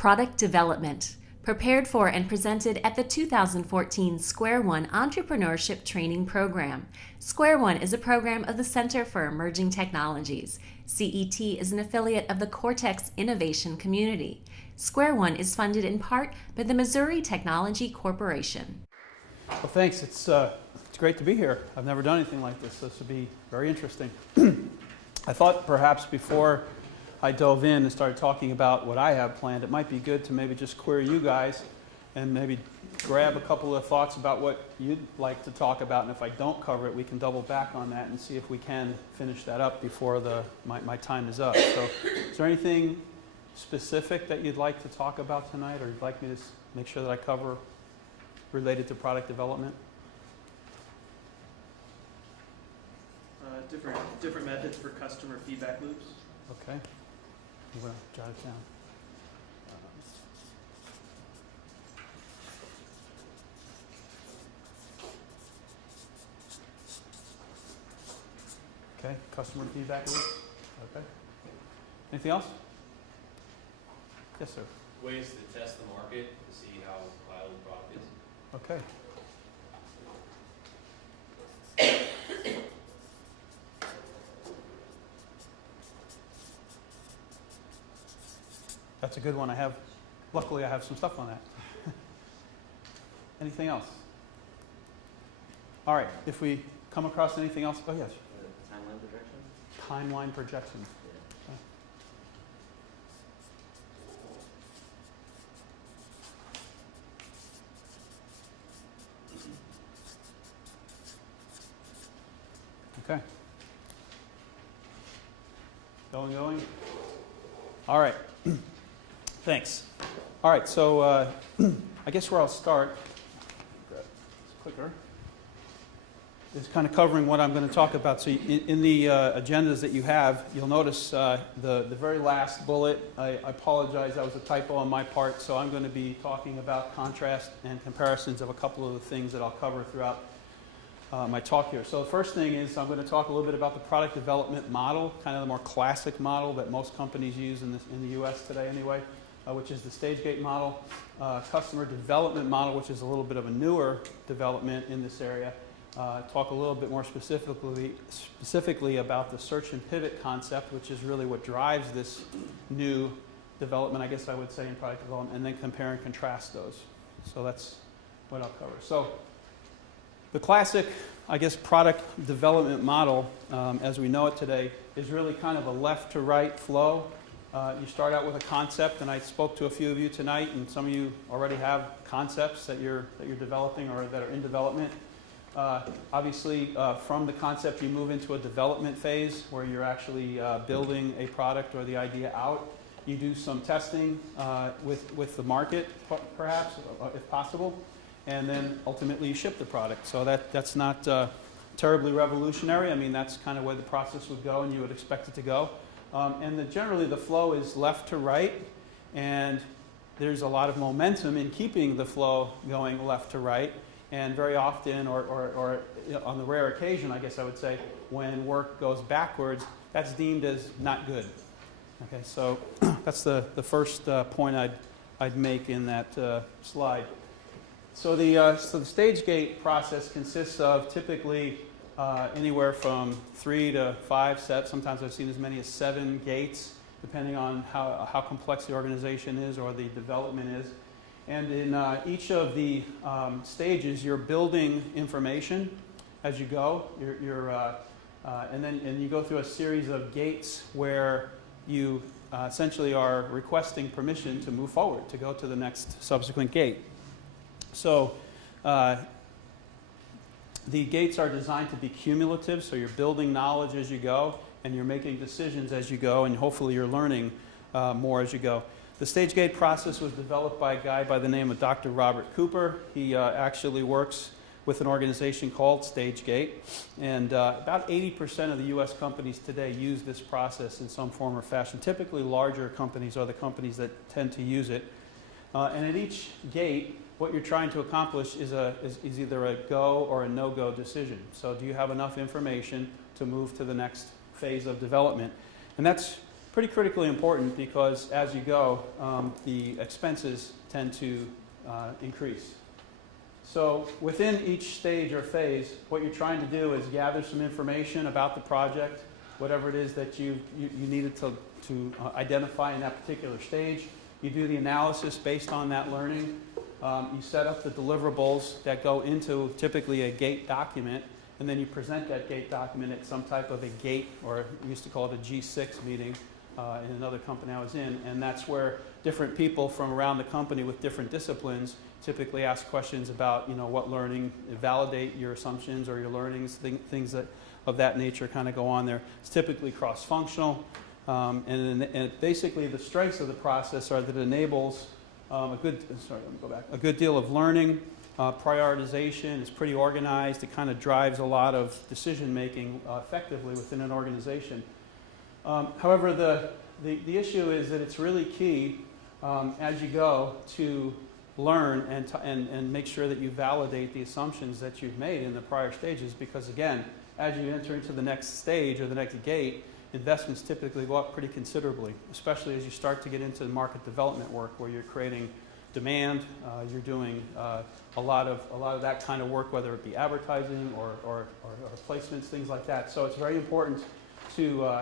Product Development, prepared for and presented at the 2014 Square One Entrepreneurship Training Program. Square One is a program of the Center for Emerging Technologies. CET is an affiliate of the Cortex Innovation Community. Square One is funded in part by the Missouri Technology Corporation. Well, thanks. It's great to be here. I've never done anything like this, so this will be very interesting. I thought perhaps before I dove in and started talking about what I have planned, it might be good to maybe just query you guys and maybe grab a couple of thoughts about what you'd like to talk about, and if I don't cover it, we can double back on that and see if we can finish that up before my time is up. So is there anything specific that you'd like to talk about tonight, or you'd like me to make sure that I cover related to product development? Different methods for customer feedback loops. Okay. I'm going to jot it down. Okay, customer feedback loop. Okay. Anything else? Yes, sir. Ways to test the market to see how viable the product is. Okay. That's a good one. Luckily I have some stuff on that. Anything else? All right, if we come across anything else, oh yes. Timeline projection? Timeline projection. Okay. Going. All right. Thanks. All right, so I guess where I'll start, grab this clicker, is kind of covering what I'm going to talk about. So in the agendas that you have, you'll notice the very last bullet. I apologize, that was a typo on my part, so I'm going to be talking about contrast and comparisons of a couple of the things that I'll cover throughout my talk here. So the first thing is I'm going to talk a little bit about the product development model, kind of the more classic model that most companies use in the U.S. today anyway, which is the stage gate model. Customer development model, which is a little bit of a newer development in this area. Talk a little bit more specifically about the search and pivot concept, which is really what drives this new development, I guess I would say, in product development, and then compare and contrast those. So that's what I'll cover. So the classic, I guess, product development model, as we know it today, is really kind of a left to right flow. You start out with a concept, and I spoke to a few of you tonight, and some of you already have concepts that you're developing or that are in development. Obviously, from the concept, you move into a development phase where you're actually building a product or the idea out. You do some testing with the market, perhaps, if possible, and then ultimately you ship the product. So that's not terribly revolutionary. I mean, that's kind of where the process would go, and you would expect it to go. And generally the flow is left to right, and there's a lot of momentum in keeping the flow going left to right. And very often, or on the rare occasion, I guess I would say, when work goes backwards, that's deemed as not good. Okay, so that's the first point I'd make in that slide. So the stage gate process consists of typically anywhere from 3 to 5 steps. Sometimes I've seen as many as 7 gates, depending on how complex the organization is or the development is. And in each of the stages, you're building information as you go. And then you go through a series of gates where you essentially are requesting permission to move forward, to go to the next subsequent gate. So the gates are designed to be cumulative, so you're building knowledge as you go, and you're making decisions as you go, and hopefully you're learning more as you go. The stage gate process was developed by a guy by the name of Dr. Robert Cooper. He actually works with an organization called StageGate, and about 80% of the U.S. companies today use this process in some form or fashion. Typically larger companies are the companies that tend to use it. And at each gate, what you're trying to accomplish is either a go or a no-go decision. So do you have enough information to move to the next phase of development? And that's pretty critically important because as you go, the expenses tend to increase. So within each stage or phase, what you're trying to do is gather some information about the project, whatever it is that you needed to identify in that particular stage. You do the analysis based on that learning. You set up the deliverables that go into typically a GATE document, and then you present that GATE document at some type of a GATE, or we used to call it a G6 meeting in another company I was in, and that's where different people from around the company with different disciplines typically ask questions about, what learning, validate your assumptions or your learnings, things that of that nature kind of go on there. It's typically cross-functional, and basically the strengths of the process are that it enables a good deal of learning. Prioritization is pretty organized. It kind of drives a lot of decision making effectively within an organization. However, the issue is that it's really key as you go to learn and make sure that you validate the assumptions that you've made in the prior stages, because again, as you enter into the next stage or the next gate, investments typically go up pretty considerably, especially as you start to get into the market development work where you're creating demand, you're doing a lot of that kind of work, whether it be advertising or placements, things like that. So it's very important to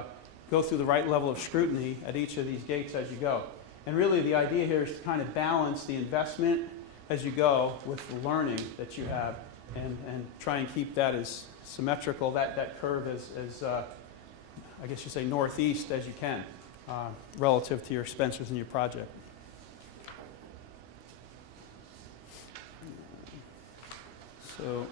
go through the right level of scrutiny at each of these gates as you go. And really the idea here is to kind of balance the investment as you go with the learning that you have and try and keep that as symmetrical, that curve as I guess you say northeast as you can relative to your expenses in your project. So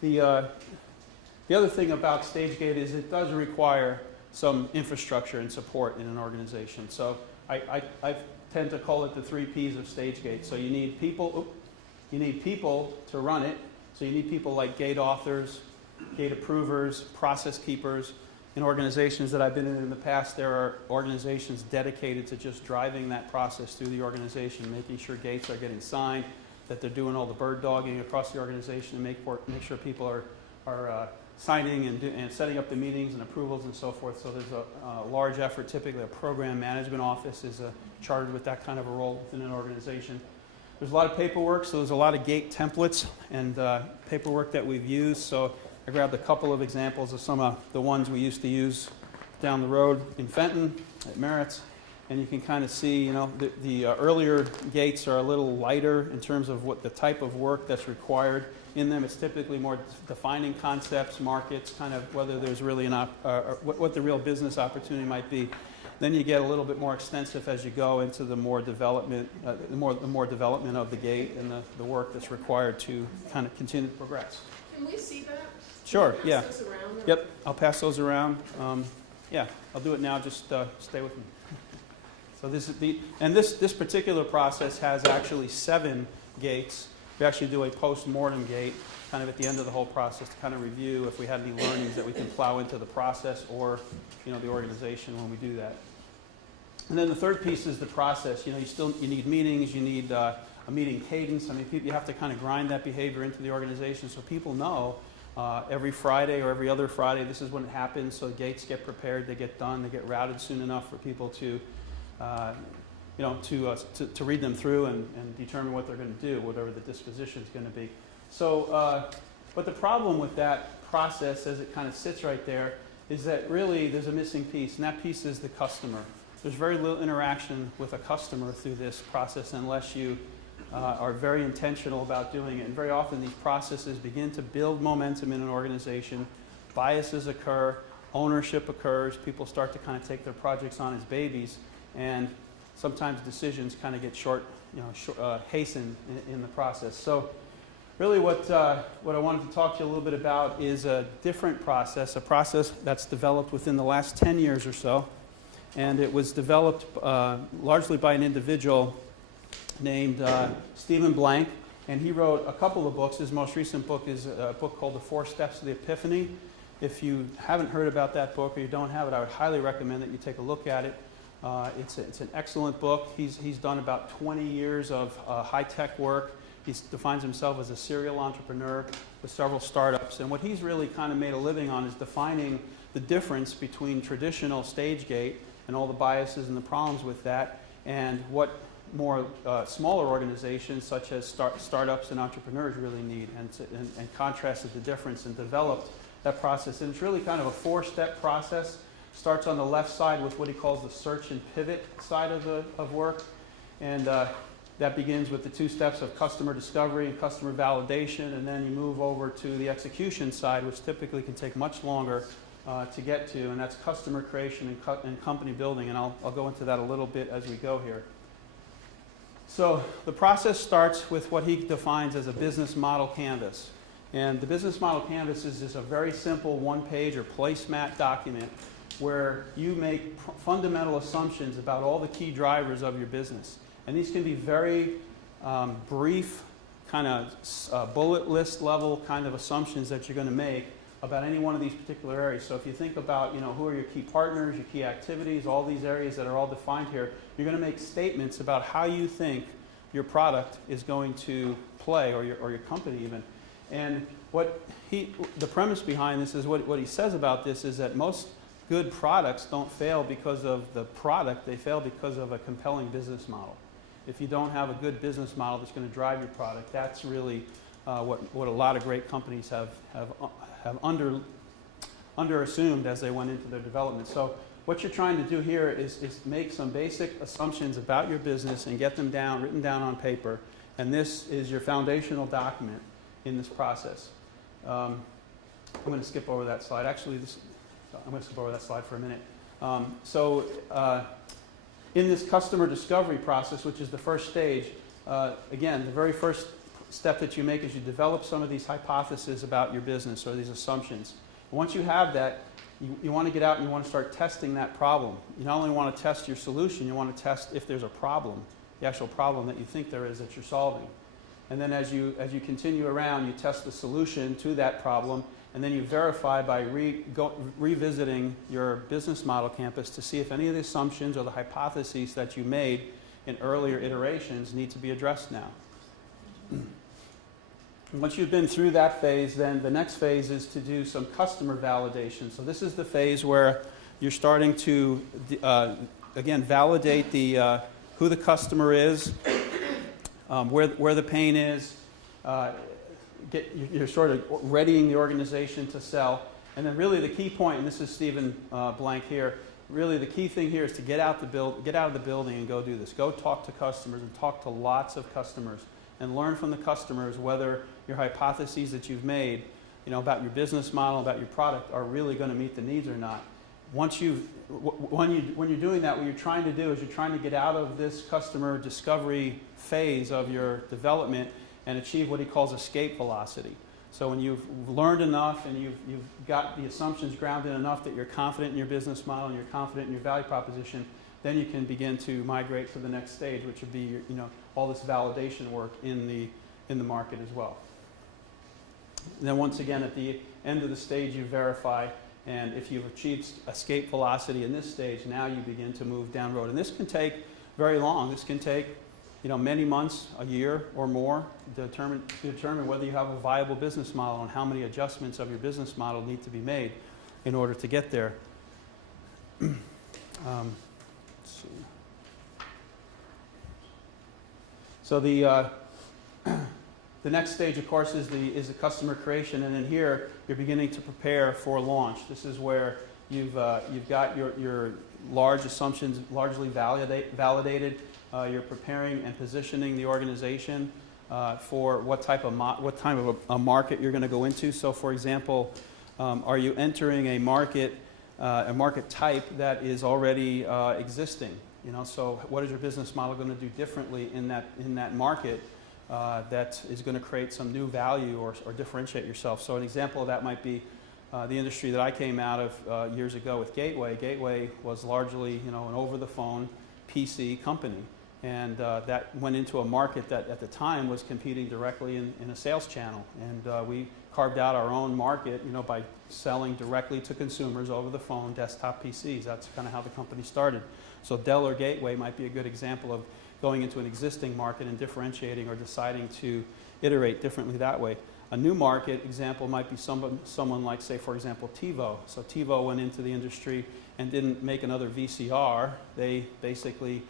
the other thing about StageGate is it does require some infrastructure and support in an organization. So I tend to call it the 3 Ps of StageGate. So you need people to run it. So you need people like gate authors, gate approvers, process keepers. In organizations that I've been in the past, there are organizations dedicated to just driving that process through the organization, making sure gates are getting signed, that they're doing all the bird dogging across the organization, and make sure people are signing and setting up the meetings and approvals and so forth. So there's a large effort. Typically, a program management office is chartered with that kind of a role within an organization. There's a lot of paperwork, so there's a lot of gate templates and paperwork that we've used. So I grabbed a couple of examples of some of the ones we used to use down the road in Fenton at Merritt's. And you can kind of see, the earlier gates are a little lighter in terms of what the type of work that's required in them. It's typically more defining concepts, markets, kind of whether there's really what the real business opportunity might be. Then you get a little bit more extensive as you go into the more development, the more development of the gate and the work that's required to kind of continue to progress. Can we see that? Sure. Can you Yeah. pass those around? Yep. I'll pass those around. Yeah, I'll do it now. Just stay with me. So this is this particular process has actually 7 gates. We actually do a post-mortem gate kind of at the end of the whole process to kind of review if we had any learnings that we can plow into the process or the organization when we do that. And then the third piece is the process. You need meetings, you need a meeting cadence. I mean, you have to kind of grind that behavior into the organization so people know every Friday or every other Friday this is when it happens. So the gates get prepared, they get done, they get routed soon enough for people to read them through and determine what they're going to do, whatever the disposition is going to be. So, but the problem with that process as it kind of sits right there is that really there's a missing piece, and that piece is the customer. There's very little interaction with a customer through this process unless you are very intentional about doing it. And very often these processes begin to build momentum in an organization. Biases occur, ownership occurs, people start to kind of take their projects on as babies, and sometimes decisions kind of get hastened in the process. So really what I wanted to talk to you a little bit about is a different process, a process that's developed within the last 10 years or so. And it was developed largely by an individual named Stephen Blank. And he wrote a couple of books. His most recent book is a book called The 4 Steps to the Epiphany. If you haven't heard about that book or you don't have it, I would highly recommend that you take a look at it. It's an excellent book. He's done about 20 years of high-tech work. He defines himself as a serial entrepreneur with several startups. And what he's really kind of made a living on is defining the difference between traditional StageGate and all the biases and the problems with that, and what more smaller organizations such as startups and entrepreneurs really need, and contrasted the difference and developed that process. And it's really kind of a 4-step process. Starts on the left side with what he calls the search and pivot side of work, and that begins with the 2 steps of customer discovery and customer validation, and then you move over to the execution side, which typically can take much longer to get to, and that's customer creation and company building, and I'll go into that a little bit as we go here. So the process starts with what he defines as a business model canvas. And the business model canvas is just a very simple 1-page or placemat document where you make fundamental assumptions about all the key drivers of your business. And these can be very brief, kind of bullet list level kind of assumptions that you're going to make about any one of these particular areas. So if you think about, who are your key partners, your key activities, all these areas that are all defined here, you're going to make statements about how you think your product is going to play, or your company even. And the premise behind this is what he says about this is that most good products don't fail because of the product, they fail because of a compelling business model. If you don't have a good business model that's going to drive your product, that's really what a lot of great companies have underassumed as they went into their development. So what you're trying to do here is make some basic assumptions about your business and get them written down on paper. And this is your foundational document in this process. I'm going to skip over that slide. Actually, I'm going to skip over that slide for a minute. In this customer discovery process, which is the first stage, again, the very first step that you make is you develop some of these hypotheses about your business or these assumptions. Once you have that, you want to get out and you want to start testing that problem. You not only want to test your solution, you want to test if there's a problem, the actual problem that you think there is that you're solving. And then as you continue around, you test the solution to that problem, and then you verify by revisiting your business model campus to see if any of the assumptions or the hypotheses that you made in earlier iterations need to be addressed now. Once you've been through that phase, then the next phase is to do some customer validation. So this is the phase where you're starting to, again, validate who the customer is, where the pain is, you're sort of readying the organization to sell. And then really the key point, and this is Stephen Blank here, really the key thing here is to get out of the building and go do this. Go talk to customers and talk to lots of customers and learn from the customers whether your hypotheses that you've made, about your business model, about your product, are really going to meet the needs or not. When you're doing that, what you're trying to do is you're trying to get out of this customer discovery phase of your development and achieve what he calls escape velocity. So when you've learned enough and you've got the assumptions grounded enough that you're confident in your business model and you're confident in your value proposition, then you can begin to migrate to the next stage, which would be all this validation work in the market as well. And then once again, at the end of the stage, you verify, and if you've achieved escape velocity in this stage, now you begin to move down road. And this can take very long. This can take many months, a year or more to determine whether you have a viable business model and how many adjustments of your business model need to be made in order to get there. Let's see. So the next stage, of course, is the customer creation, and then here you're beginning to prepare for launch. This is where you've got your large assumptions largely validated. You're preparing and positioning the organization for what type of a market you're going to go into. So, for example, are you entering a market type that is already existing? So what is your business model going to do differently in that market that is going to create some new value or differentiate yourself? So an example of that might be the industry that I came out of years ago with Gateway. Gateway was largely an over-the-phone PC company. And that went into a market that at the time was competing directly in a sales channel. And we carved out our own market, by selling directly to consumers over the phone, desktop PCs. That's kind of how the company started. So Dell or Gateway might be a good example of going into an existing market and differentiating or deciding to iterate differently that way. A new market example might be someone like, say, for example, TiVo. So TiVo went into the industry and didn't make another VCR. They basically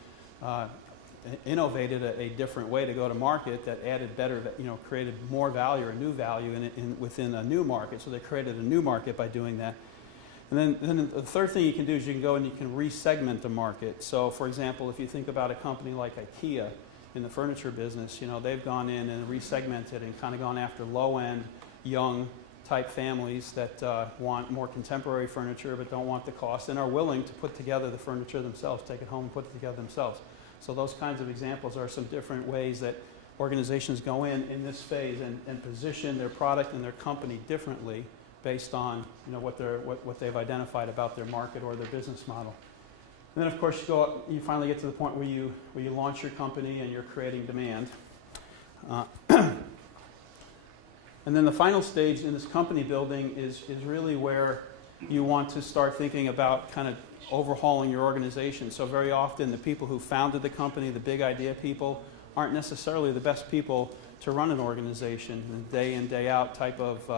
innovated a different way to go to market that added better, created more value or new value within a new market. So they created a new market by doing that. And then the third thing you can do is you can go and you can re-segment the market. So, for example, if you think about a company like IKEA in the furniture business, they've gone in and re-segmented and kind of gone after low-end, young type families that want more contemporary furniture but don't want the cost and are willing to put together the furniture themselves, take it home and put it together themselves. So those kinds of examples are some different ways that organizations go in this phase and position their product and their company differently based on what they've identified about their market or their business model. And then of course you finally get to the point where you launch your company and you're creating demand. And then the final stage in this company building is really where you want to start thinking about kind of overhauling your organization. So very often the people who founded the company, the big idea people, aren't necessarily the best people to run an organization, the day in, day out type of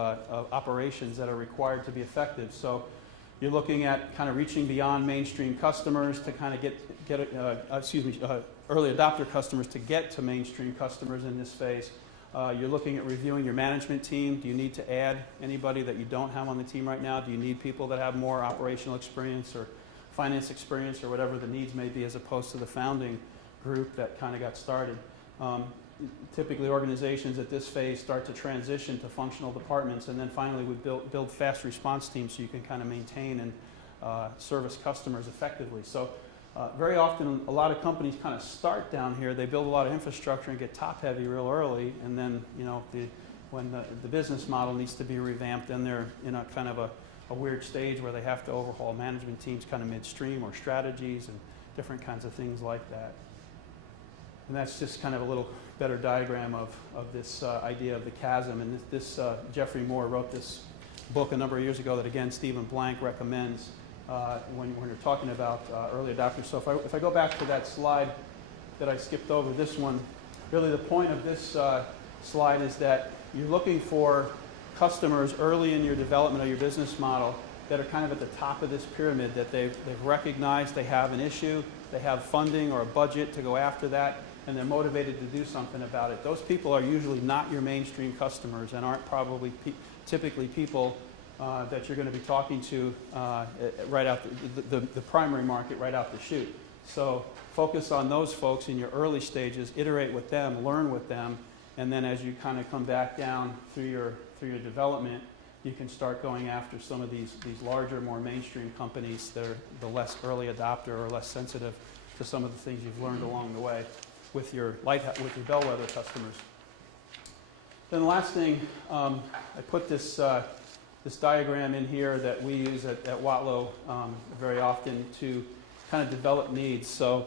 operations that are required to be effective. So you're looking at kind of reaching beyond mainstream customers to kind of get early adopter customers to get to mainstream customers in this phase. You're looking at reviewing your management team. Do you need to add anybody that you don't have on the team right now? Do you need people that have more operational experience or finance experience or whatever the needs may be as opposed to the founding group that kind of got started? Typically organizations at this phase start to transition to functional departments, and then finally we build fast response teams so you can kind of maintain and service customers effectively. So very often a lot of companies kind of start down here, they build a lot of infrastructure and get top heavy real early, and then when the business model needs to be revamped, then they're in a kind of a weird stage where they have to overhaul management teams kind of midstream or strategies and different kinds of things like that. And that's just kind of a little better diagram of this idea of the chasm. And this Jeffrey Moore wrote this book a number of years ago that, again, Stephen Blank recommends when you're talking about early adopters. So if I go back to that slide that I skipped over, this one, really the point of this slide is that you're looking for customers early in your development of your business model that are kind of at the top of this pyramid, that they've recognized they have an issue, they have funding or a budget to go after that, and they're motivated to do something about it. Those people are usually not your mainstream customers and aren't probably typically people that you're going to be talking to right out the primary market right out the chute. So focus on those folks in your early stages, iterate with them, learn with them, and then as you kind of come back down through your development, you can start going after some of these larger, more mainstream companies that are the less early adopter or less sensitive to some of the things you've learned along the way with your bellwether customers. Then the last thing, I put this diagram in here that we use at Watlow very often to kind of develop needs. So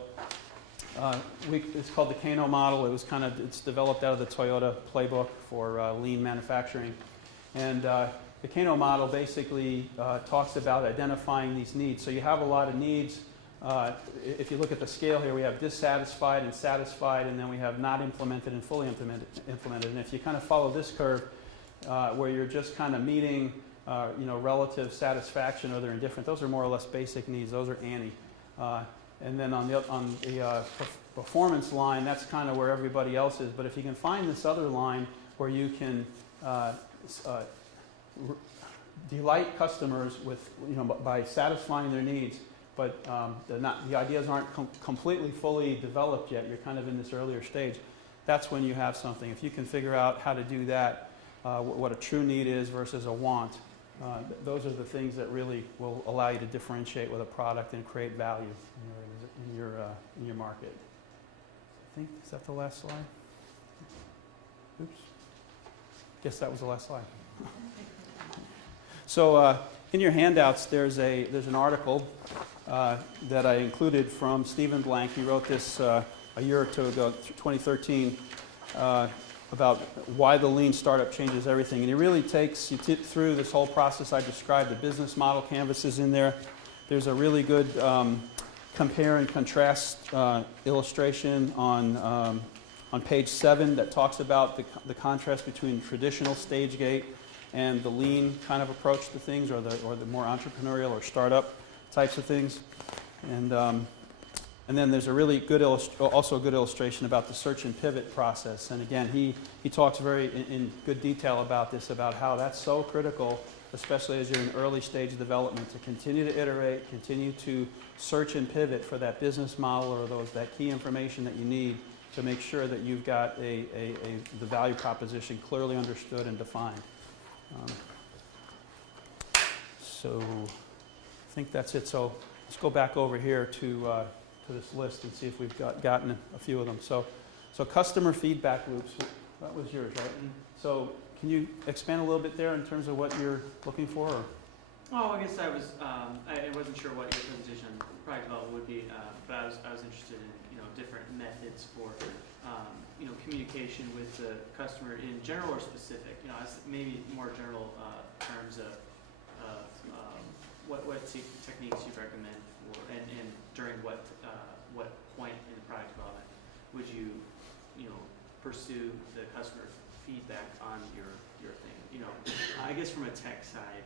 it's called the Kano model. It's developed out of the Toyota playbook for lean manufacturing. And the Kano model basically talks about identifying these needs. So you have a lot of needs. If you look at the scale here, we have dissatisfied and satisfied, and then we have not implemented and fully implemented. And if you kind of follow this curve, where you're just kind of meeting, relative satisfaction or they're indifferent, those are more or less basic needs. Those are ANI. And then on the performance line, that's kind of where everybody else is. But if you can find this other line where you can delight customers with, by satisfying their needs, but the ideas aren't completely fully developed yet. You're kind of in this earlier stage. That's when you have something. If you can figure out how to do that, what a true need is versus a want, those are the things that really will allow you to differentiate with a product and create value in your market. I think, is that the last slide? Oops. Guess that was the last slide. So in your handouts, there's an article that I included from Stephen Blank. He wrote this a year or two ago, 2013, about why the lean startup changes everything. And he really takes you through this whole process I described. The business model canvas is in there. There's a really good compare and contrast illustration on on page 7 that talks about the contrast between traditional stage gate and the lean kind of approach to things, or the more entrepreneurial or startup types of things. And then there's a really good also a good illustration about the search and pivot process. And again, he talks very in good detail about this, about how that's so critical, especially as you're in early stage development, to continue to iterate, continue to search and pivot for that business model or that key information that you need to make sure that you've got the value proposition clearly understood and defined. So I think that's it. So let's go back over here to this list and see if we've gotten a few of them. So customer feedback loops, that was yours, right? So can you expand a little bit there in terms of what you're looking for? Or? Oh, I guess I wasn't sure what your presentation on product development would be, but I was interested in, different methods for, communication with the customer in general or specific. Maybe more general terms of what techniques you recommend for, and during what point in the product development would you, pursue the customer feedback on your thing. I guess from a tech side,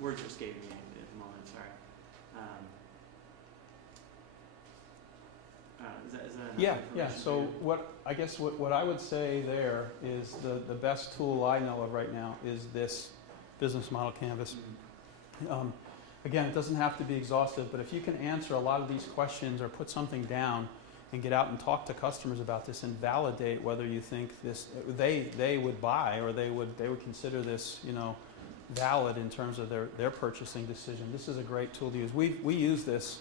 words are escaping me at the moment. Sorry. Is that enough Yeah. information So for you? what I would say there is the best tool I know of right now is this business model canvas. Again, it doesn't have to be exhaustive, but if you can answer a lot of these questions or put something down and get out and talk to customers about this and validate whether you think this they would buy or they would consider this valid in terms of their purchasing decision. This is a great tool to use. We use this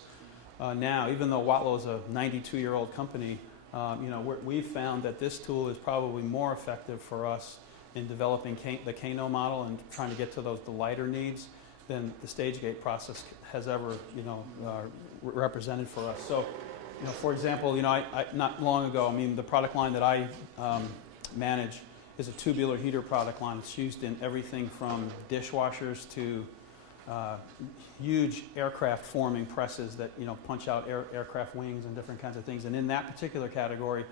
now, even though Watlow is a 92-year-old company. We've found that this tool is probably more effective for us in developing the Kano model and trying to get to the lighter needs than the stage gate process has ever represented for us. So, for example, I not long ago, the product line that I manage is a tubular heater product line. It's used in everything from dishwashers to huge aircraft forming presses that punch out aircraft wings and different kinds of things. And in that particular category,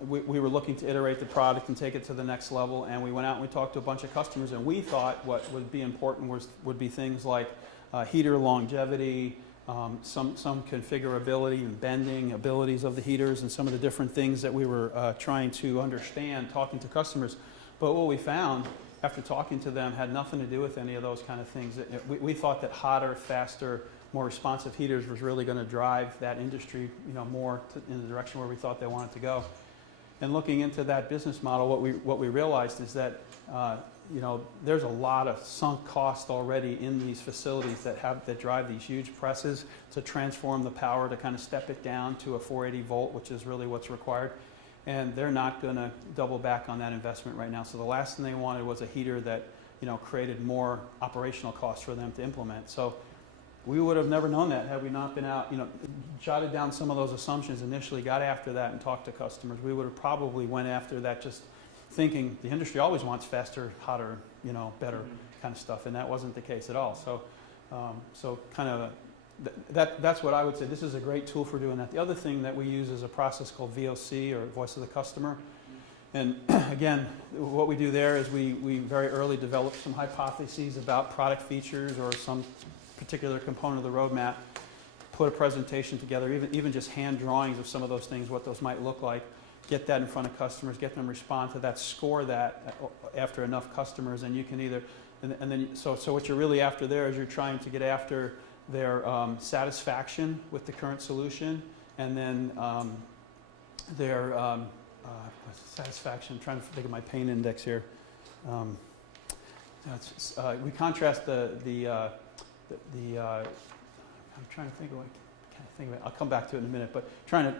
we were looking to iterate the product and take it to the next level. And we went out and we talked to a bunch of customers, and we thought what would be important would be things like heater longevity, some configurability and bending abilities of the heaters, and some of the different things that we were trying to understand talking to customers. But what we found after talking to them had nothing to do with any of those kind of things. We thought that hotter, faster, more responsive heaters was really going to drive that industry, more in the direction where we thought they wanted to go. And looking into that business model, what we realized is that there's a lot of sunk cost already in these facilities that drive these huge presses to transform the power, to kind of step it down to a 480 volt, which is really what's required. And they're not going to double back on that investment right now. So the last thing they wanted was a heater that created more operational costs for them to implement. So we would have never known that had we not been out, jotted down some of those assumptions initially, got after that and talked to customers. We would have probably went after that just thinking the industry always wants faster, hotter, better kind of stuff, and that wasn't the case at all. So kind of that's what I would say. This is a great tool for doing that. The other thing that we use is a process called VOC, or Voice of the Customer. And again, what we do there is we very early develop some hypotheses about product features or some particular component of the roadmap, put a presentation together, even just hand drawings of some of those things, what those might look like, get that in front of customers, get them to respond to that, score that after enough customers, and you can either, and then, so what you're really after there is you're trying to get after their satisfaction with the current solution, and then their satisfaction. I'm trying to think of my pain index here. We contrast I'm trying to think of it. I'll come back to it in a minute. But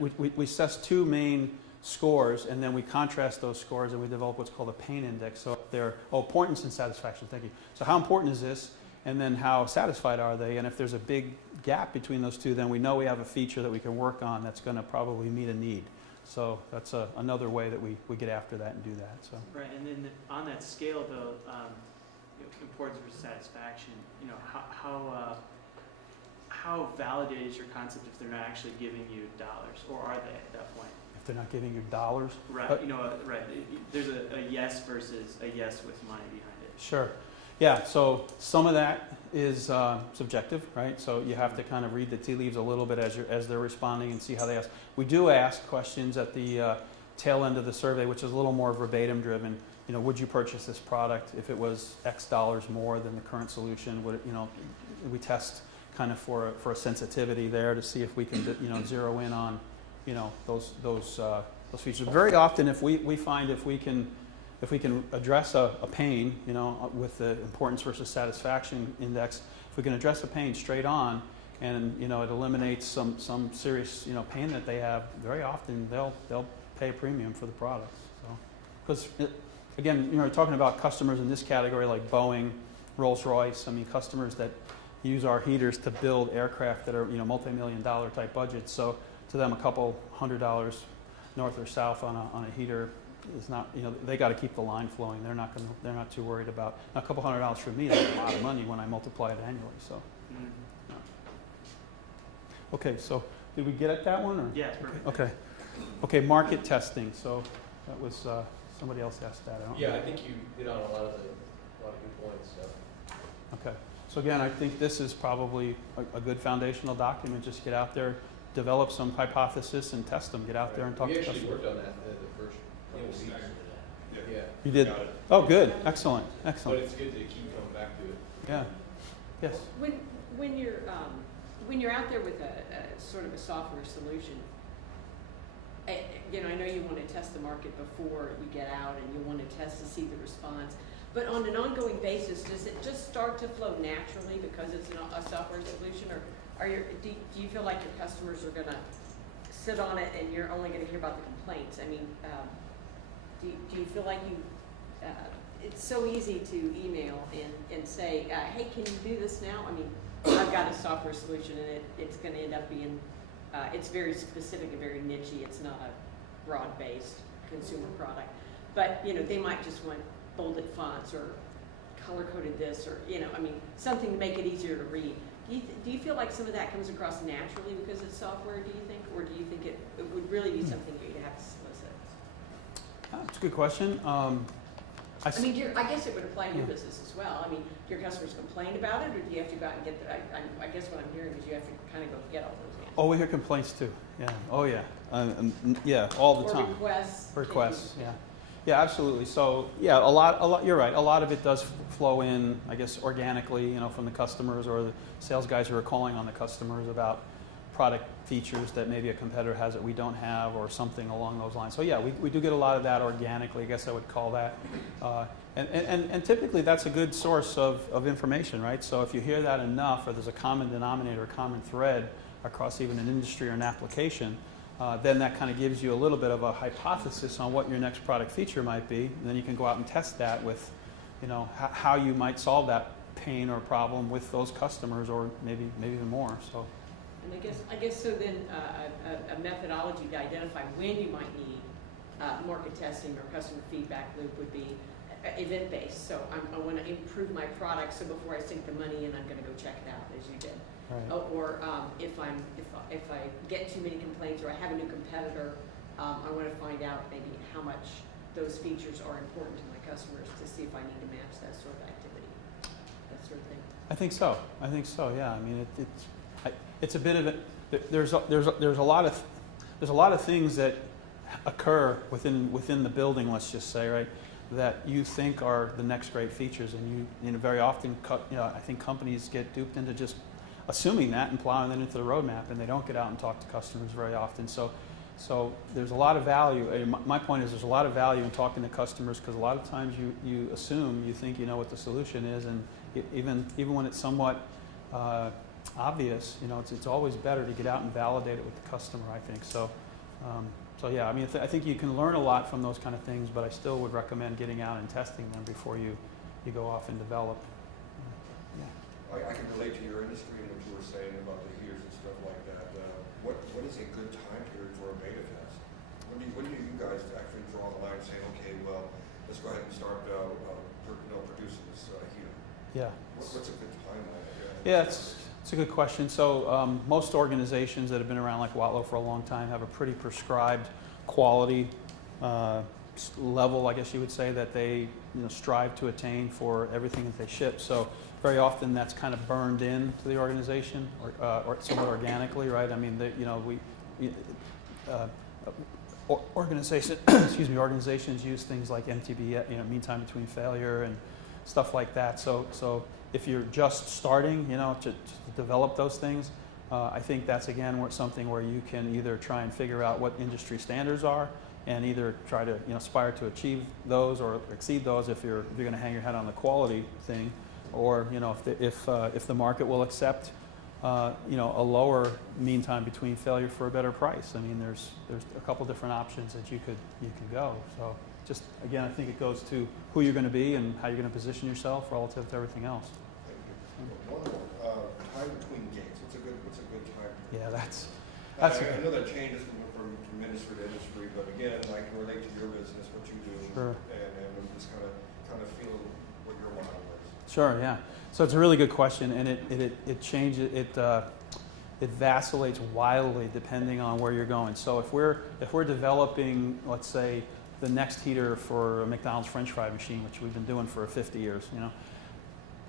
we assess two main scores, and then we contrast those scores, and we develop what's called a pain index. So they're importance and satisfaction. Thank you. So how important is this? And then how satisfied are they? And if there's a big gap between those two, then we know we have a feature that we can work on that's going to probably meet a need. So that's another way that we get after that and do that. So right, and then on that scale, though, how validated is your concept if they're not actually giving you dollars, or are they at that point? If they're not giving you dollars. Right, But- right. There's a yes versus a yes with money behind it. Sure. Yeah, so some of that is subjective, right? So you have to kind of read the tea leaves a little bit as they're responding and see how they ask. We do ask questions at the tail end of the survey, which is a little more verbatim driven. You know, would you purchase this product if it was X dollars more than the current solution? Would it, you know, we test kind of for a sensitivity there to see if we can, you know, zero in on, you know, those features. Very often, if we find if we can address a pain, you know, with the importance versus satisfaction index, if we can address a pain straight on, and you know, it eliminates some serious, you know, pain that they have, very often they'll pay a premium for the product. So, because again, you know, we're talking about customers in this category like Boeing, Rolls-Royce. I mean, customers that use our heaters to build aircraft that are, you know, multi-million-dollar type budgets. So to them, a couple $100 north or south on a heater is not, you know, they got to keep the line flowing. They're not too worried about a couple $100 for me. That's a lot of money when I multiply it annually. So, Mhm. okay. So did we get at that one? Or? Yeah, it's perfect. Okay. Market testing. So that was somebody else asked that. I don't Yeah, know. I think you hit on a lot of good points, so. Okay. So again, I think this is probably a good foundational document. Just get out there, develop some hypothesis, and test them. Get out there and talk We to actually customers. worked on that the first couple weeks. Yeah, You did. Got it. Oh, good. Excellent. but Excellent. it's good to keep coming back to it. Yeah. Yes. When you're out there with a sort of a software solution, you know, I know you want to test the market before you get out, and you want to test to see the response. But on an ongoing basis, does it just start to flow naturally because it's a software solution, or do you feel like your customers are going to sit on it and you're only going to hear about the complaints? I mean, do you feel like it's so easy to email and say, hey, can you do this now? I mean, I've got a software solution, and it's going to end up being, it's very specific and very niche-y. It's not a broad-based consumer product. But, you know, they might just want bolded fonts or color-coded this, or, you know, I mean, something to make it easier to read. Do you feel like some of that comes across naturally because it's software, do you think? Or do you think it would really be something that you'd have to solicit? That's a good question. I mean, I guess it would apply to your business as well. I mean, do your customers complain about it, or do you have to go out and get I guess what I'm hearing is you have to kind of go get all those answers. Oh, we hear complaints too. Yeah. Oh, yeah. Yeah, all the Or time. requests. Requests. Yeah. Yeah, absolutely. So, yeah, a lot. You're right. A lot of it does flow in, I guess, organically, you know, from the customers or the sales guys who are calling on the customers about product features that maybe a competitor has that we don't have, or something along those lines. So yeah, we do get a lot of that organically, I guess I would call that. And typically that's a good source of information, right? So if you hear that enough, or there's a common denominator, a common thread across even an industry or an application, then that kind of gives you a little bit of a hypothesis on what your next product feature might be. And then you can go out and test that with, you know, how you might solve that pain or problem with those customers, or maybe even more. So. And I guess so then a methodology to identify when you might need market testing or customer feedback loop would be event-based. So I want to improve my product, so before I sink the money in, I'm going to go check it out, as you did. Right. Or if I get too many complaints, or I have a new competitor, I want to find out maybe how much those features are important to my customers to see if I need to match that sort of activity, that sort of thing. I think so. Yeah. I mean, it's a bit of it. There's a lot of things that occur within the building. Let's just say, right, that you think are the next great features, and you know, very often, I think companies get duped into just assuming that and plowing that into the roadmap, and they don't get out and talk to customers very often. So there's a lot of value. My point is, there's a lot of value in talking to customers, because a lot of times you assume, you think you know what the solution is, and even when it's somewhat obvious, you know, it's always better to get out and validate it with the customer, I think. So yeah, I mean, I think you can learn a lot from those kind of things, but I still would recommend getting out and testing them before you go off and develop. Yeah. I can relate to your industry and what you were saying about the heaters and stuff like that. What is a good time period for a beta test? When do you guys actually draw the line and say, okay, well, let's go ahead and start producing this heater? Yeah. What's a good timeline? Yeah, It's a good question. So most organizations that have been around like Watlow for a long time have a pretty prescribed quality level, I guess you would say, that they strive to attain for everything that they ship. So very often that's kind of burned into the organization or somewhat organically, right? I mean, organizations use things like MTB, mean time between failure and stuff like that. So if you're just starting, to develop those things, I think that's again something where you can either try and figure out what industry standards are, and either try to aspire to achieve those or exceed those if you're going to hang your head on the quality thing, or if the market will accept a lower mean time between failure for a better price. I mean, there's a couple different options that you could go. So just again, I think it goes to who you're going to be and how you're going to position yourself relative to everything else. One more, time between gates. What's a good time period? Yeah, that's I know that changes from industry to industry, but again, I can relate to your business, what you do, Sure. and I'm just kind of feeling what your model is. Sure, yeah. So it's a really good question, and it changes. It vacillates wildly depending on where you're going. So if we're developing, let's say, the next heater for a McDonald's French fry machine, which we've been doing for 50 years,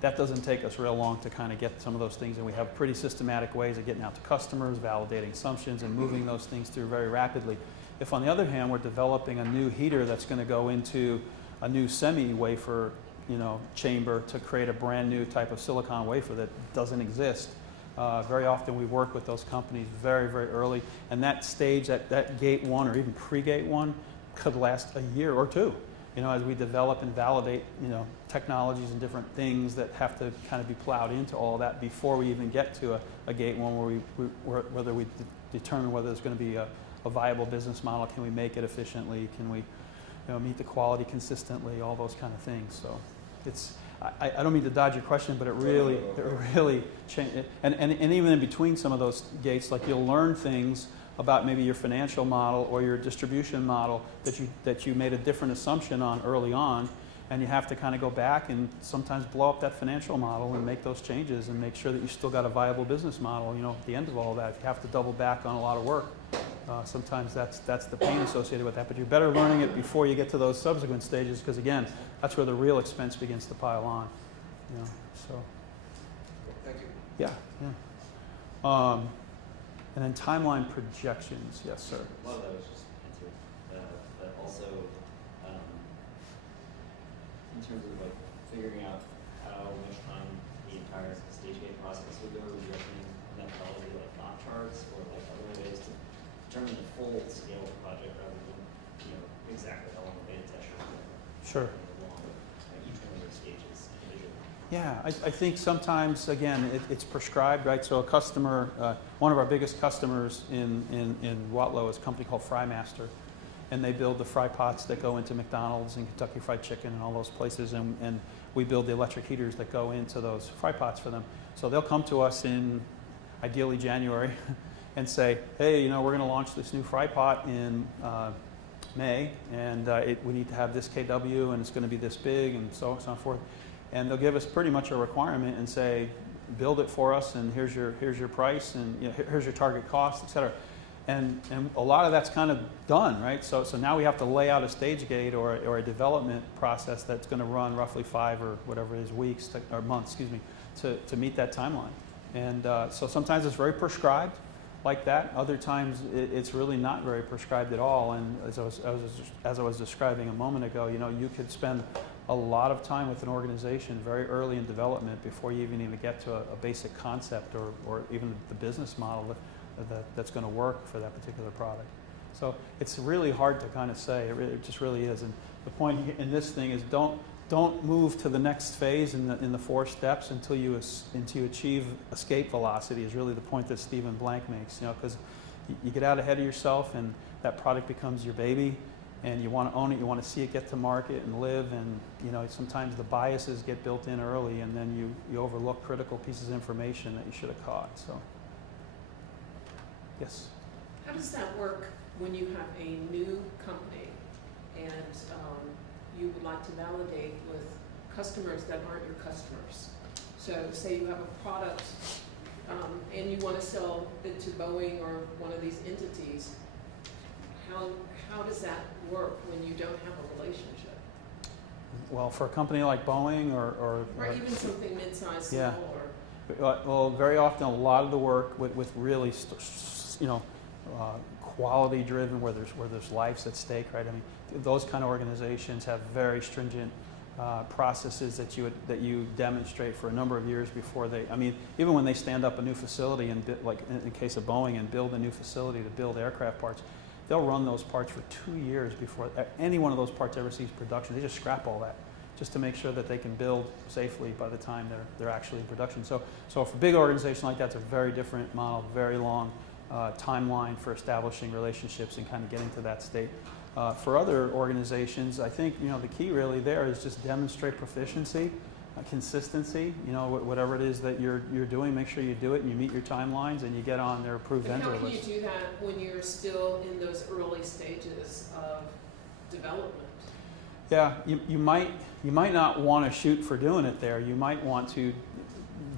that doesn't take us real long to kind of get some of those things, and we have pretty systematic ways of getting out to customers, validating assumptions, and moving those things through very rapidly. If, on the other hand, we're developing a new heater that's going to go into a new semi-wafer, chamber to create a brand new type of silicon wafer that doesn't exist, very often we work with those companies very, very early, and that stage, that gate one or even pre-gate one, could last a year or two. As we develop and validate, technologies and different things that have to kind of be plowed into all that before we even get to a gate one where we determine whether there's going to be a viable business model. Can we make it efficiently? Can we, meet the quality consistently? All those kind of things. So, I don't mean to dodge your question, but it really changes. And even in between some of those gates, like you'll learn things about maybe your financial model or your distribution model that you made a different assumption on early on, and you have to kind of go back and sometimes blow up that financial model and make those changes and make sure that you still got a viable business model. At the end of all that, if you have to double back on a lot of work, sometimes that's the pain associated with that. But you're better learning it before you get to those subsequent stages, because again, that's where the real expense begins to pile on. So. Thank you. Yeah. And then timeline projections. Yes, sir. A lot of that was just answered, but also in terms of like figuring out how much time the entire stage gate process would go, would you recommend methodology like Gantt charts or like other ways to determine the full scale of the project rather than exactly how long the beta test should be? Sure. Along each one of those stages individually. Yeah, I think sometimes, again, it's prescribed, right? So a customer, one of our biggest customers in Watlow is a company called Frymaster, and they build the fry pots that go into McDonald's and Kentucky Fried Chicken and all those places, and we build the electric heaters that go into those fry pots for them. So they'll come to us in, ideally, January and say, hey, we're going to launch this new fry pot in May, and we need to have this kW, and it's going to be this big, and so on and so forth. And they'll give us pretty much a requirement and say, build it for us, and here's your price, and here's your target cost, et cetera. And a lot of that's kind of done, right? So now we have to lay out a stage gate or a development process that's going to run roughly 5 or whatever it is weeks or months, to meet that timeline. And so sometimes it's very prescribed like that. Other times it's really not very prescribed at all. And as I was describing a moment ago, you could spend a lot of time with an organization very early in development before you even get to a basic concept or even the business model that's going to work for that particular product. So it's really hard to kind of say. It just really is. And the point in this thing is don't move to the next phase in the 4 steps until you achieve escape velocity is really the point that Stephen Blank makes. Because you get out ahead of yourself and that product becomes your baby. And you want to own it, you want to see it get to market and live, and sometimes the biases get built in early, and then you overlook critical pieces of information that you should have caught. So, yes. How does that work when you have a new company and you would like to validate with customers that aren't your customers? So say you have a product and you wanna sell it to Boeing or one of these entities, how does that work when you don't have a relationship? Well, for a company like Boeing Or even something mid-sized, Yeah. small, well, very often a lot of the work with really, quality driven, where there's lives at stake, right? I mean, those kind of organizations have very stringent processes that you demonstrate for a number of years before they. I mean, even when they stand up a new facility and like in case of Boeing and build a new facility to build aircraft parts, they'll run those parts for 2 years before any one of those parts ever sees production. They just scrap all that just to make sure that they can build safely by the time they're actually in production. So for a big organization like that, it's a very different model, very long timeline for establishing relationships and kind of getting to that state. For other organizations, I think the key really there is just demonstrate proficiency, consistency. Whatever it is that you're doing, make sure you do it and you meet your timelines and you get on their approved and vendor how can you list. do that when you're still in those early stages of development? Yeah, you might not want to shoot for doing it there. You might want to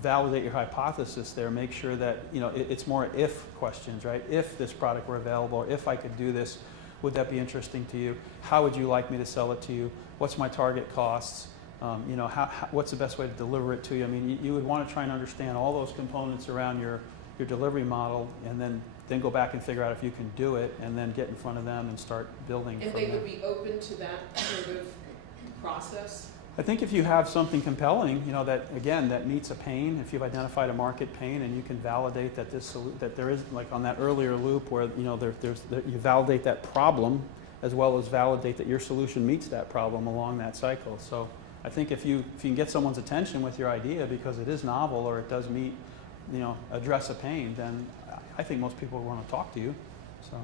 validate your hypothesis there. Make sure that it's more if questions, right? If this product were available, or if I could do this, would that be interesting to you? How would you like me to sell it to you? What's my target costs? What's the best way to deliver it to you? I mean, you would want to try and understand all those components around your delivery model, and then go back and figure out if you can do it, and then get in front of them and start building. And from they there. would be open to that sort of process? I think if you have something compelling, that meets a pain, if you've identified a market pain and you can validate that that there is, like on that earlier loop where you validate that problem as well as validate that your solution meets that problem along that cycle. So I think if you can get someone's attention with your idea because it is novel or it does meet, address a pain, then I think most people want to talk to you. So.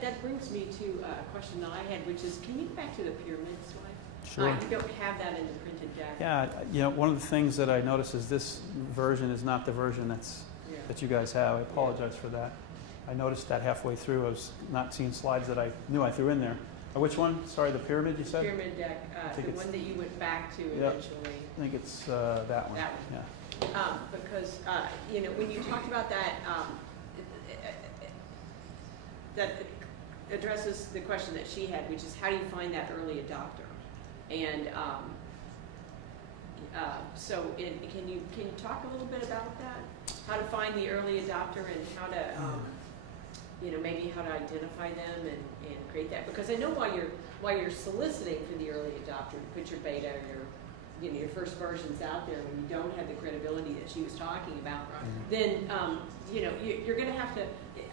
That brings me to a question that I had, which is, can you go back to the pyramid slide? Sure. You don't have that in the printed deck. Yeah, one of the things that I noticed is this version is not the version Yeah. that you guys have. I apologize for that. I noticed that halfway through. I was not seeing slides that I knew I threw in there. Which one? Sorry, the pyramid you said? Pyramid deck, think the it's- one that you went back to Yep. eventually. I think it's that one. That one. Yeah. Because, when you talked about that, that addresses the question that she had, which is how do you find that early adopter? And can you talk a little bit about that? How to find the early adopter and how to, maybe how to identify them and create that? Because I know while you're soliciting for the early adopter to put your beta or your first versions out there when you don't have the credibility that she was talking about, then you're going to have to.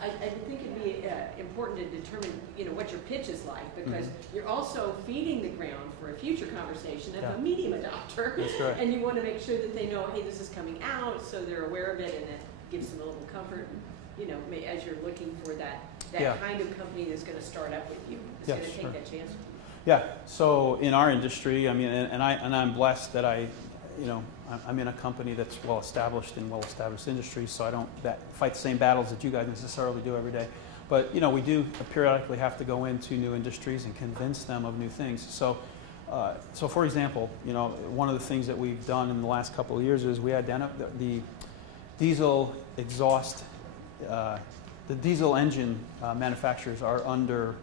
I think it'd be important to determine what your pitch is like, because you're also feeding the ground for a future conversation of Yeah. a medium adopter, That's right. and you want to make sure that they know, hey, this is coming out, so they're aware of it, and it gives them a little comfort. As you're looking for that Yeah. kind of company that's going to start up with you, that's Yeah, going to take sure. that chance with you. Yeah. So in our industry, I mean, and I'm blessed that I'm in a company that's well established in well-established industries, so I don't fight the same battles that you guys necessarily do every day. But we do periodically have to go into new industries and convince them of new things. So for example, one of the things that we've done in the last couple of years is we identified the diesel exhaust, the diesel engine manufacturers are under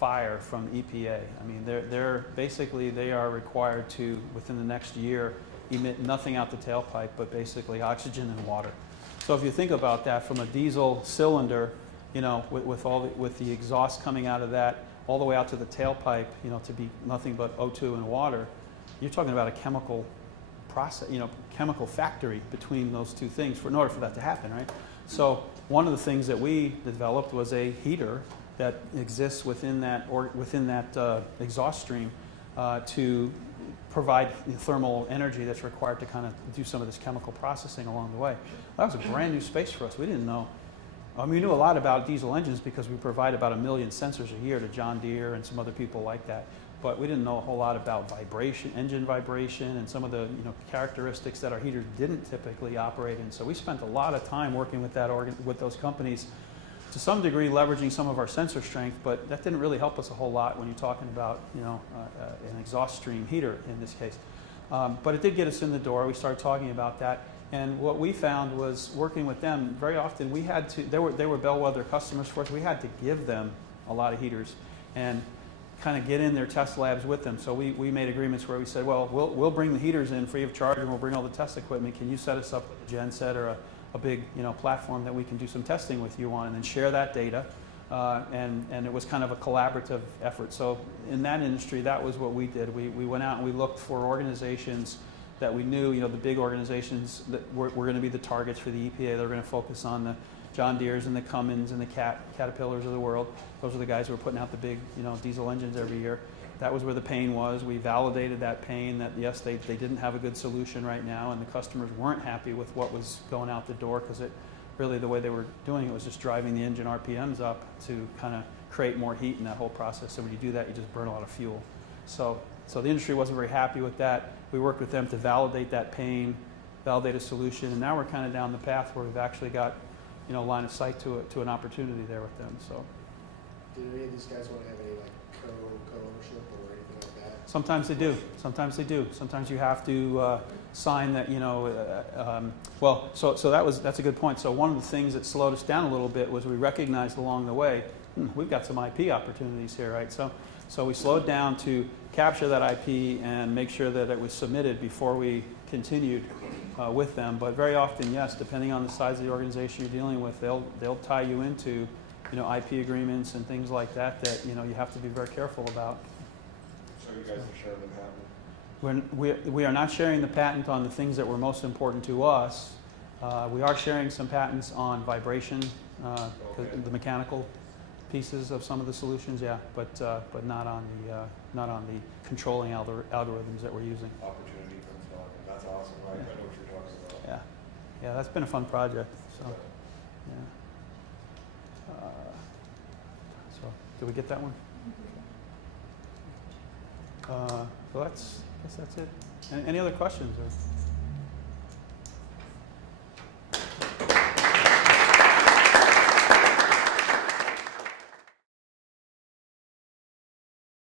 fire from EPA. I mean, they are required to, within the next year, emit nothing out the tailpipe but basically oxygen and water. So if you think about that from a diesel cylinder, with the exhaust coming out of that all the way out to the tailpipe, to be nothing but O2 and water, you're talking about a chemical process, chemical factory between those two things in order for that to happen, right? So one of the things that we developed was a heater that exists within that exhaust stream to provide the thermal energy that's required to kind of do some of this chemical processing along the way. That was a brand new space for us. We didn't know. We knew a lot about diesel engines because we provide about 1 million sensors a year to John Deere and some other people like that. But we didn't know a whole lot about vibration, engine vibration, and some of the characteristics that our heaters didn't typically operate in. So we spent a lot of time working with with those companies, to some degree leveraging some of our sensor strength, but that didn't really help us a whole lot when you're talking about an exhaust stream heater in this case. But it did get us in the door. We started talking about that, And what we found was working with them, very often we had to, they were bellwether customers for us, we had to give them a lot of heaters and kind of get in their test labs with them. So we made agreements where we said, well, we'll bring the heaters in free of charge and we'll bring all the test equipment. Can you set us up with a gen set or a big platform that we can do some testing with you on, and then share that data? And it was kind of a collaborative effort. So in that industry, that was what we did. We went out and we looked for organizations that we knew, the big organizations that were going to be the targets for the EPA. They're going to focus on the John Deere's and the Cummins and the Caterpillars of the world. Those are the guys who are putting out the big, diesel engines every year. That was where the pain was. We validated that pain, that yes, they didn't have a good solution right now, and the customers weren't happy with what was going out the door, because it really, the way they were doing it was just driving the engine RPMs up to kind of create more heat in that whole process. So when you do that, you just burn a lot of fuel. So the industry wasn't very happy with that. We worked with them to validate that pain, validate a solution, and now we're kind of down the path where we've actually got line of sight to an opportunity there with them. So do any of these guys want to have any like co-ownership or anything like that? sometimes they do. Sometimes you have to sign that. That's a good point. So one of the things that slowed us down a little bit was we recognized along the way, we've got some IP opportunities here, right? So we slowed down to capture that IP and make sure that it was submitted before we continued with them. But very often, yes, depending on the size of the organization you're dealing with, they'll tie you into IP agreements and things like that you have to be very careful about. So you guys are sharing the patent? We are not sharing the patent on the things that were most important to us. We are sharing some patents on vibration, the mechanical pieces of some of the solutions, yeah, but not on the controlling algorithms that we're using. Opportunity comes along, and that's awesome, right? I know what you're talking about. Yeah, that's been a fun project. So, yeah. So, did we get that one? So I guess that's it. Any other questions? Or?